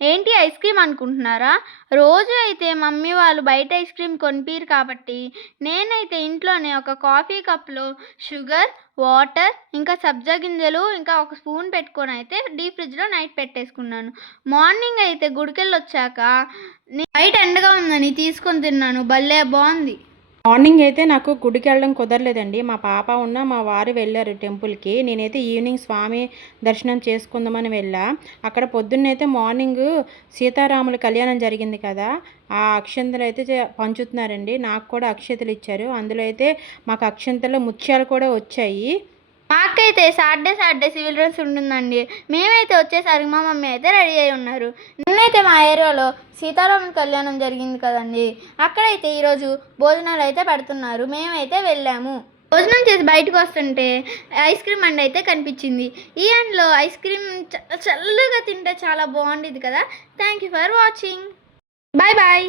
ఏంటి ice cream అనుకుంటున్నారా? రోజు అయితే మమ్మీ వాళ్ళు బయట ఐస్ క్రీమ్ కొనిపియరు కాబట్టి నేనైతే ఇంట్లోనే ఒక కాఫీ కప్‌లో షుగర్, వాటర్, ఇంకా సబ్జా గింజలు, ఇంకా ఒక స్పూన్ పెట్టుకొని అయితే డీప్ ఫ్రిడ్జ్‌లో నైట్ పెట్టేసుకున్నాను. మార్నింగ్ అయితే గుడికెళ్ళొచ్చాక బయట ఎండగా ఉందని తీసుకొని తిన్నాను. భలే బావుంది. మార్నింగ్ అయితే నాకు గుడికి వెళ్ళడం కుదరలేదండి. మా పాప మా వారు వెళ్ళారు టెంపుల్‌కి. నేనైతే ఈవినింగ్ స్వామి దర్శనం చేసుకుందామని వెళ్ళా. అక్కడ పొద్దున్నైతే మార్నింగు సీతారాముల కళ్యాణం జరిగింది కదా! ఆ అక్షింతలు అయితే పంచుతున్నారండి. నాకు కూడా అక్షింతలు ఇచ్చారు. అందులో అయితే మాకు అక్షింతలు ముత్యాలు కూడా వచ్చాయి. మాకైతే సాటర్డే సివిల్ డ్రెస్ ఉంటుందండి. మేమైతే వచ్చేసరికి మా మమ్మీ అయితే రెడీ అయ్యి ఉన్నారు. నిన్నైతే మా ఏరియాలో సీతారాముల కళ్యాణం జరిగింది కదండీ! అక్కడైతే ఈరోజు భోజనాలు అయితే పెడుతున్నారు. మేమైతే వెళ్ళాము. భోజనం చేసి బయటకు వస్తుంటే ఐస్ క్రీమ్ బండి అయితే కనిపించింది. ఈ ఎండలో ఐస్ క్రీమ్ చల్లగా తింటే చాలా బాగుండేది కదా! Thank you for watching. Bye bye.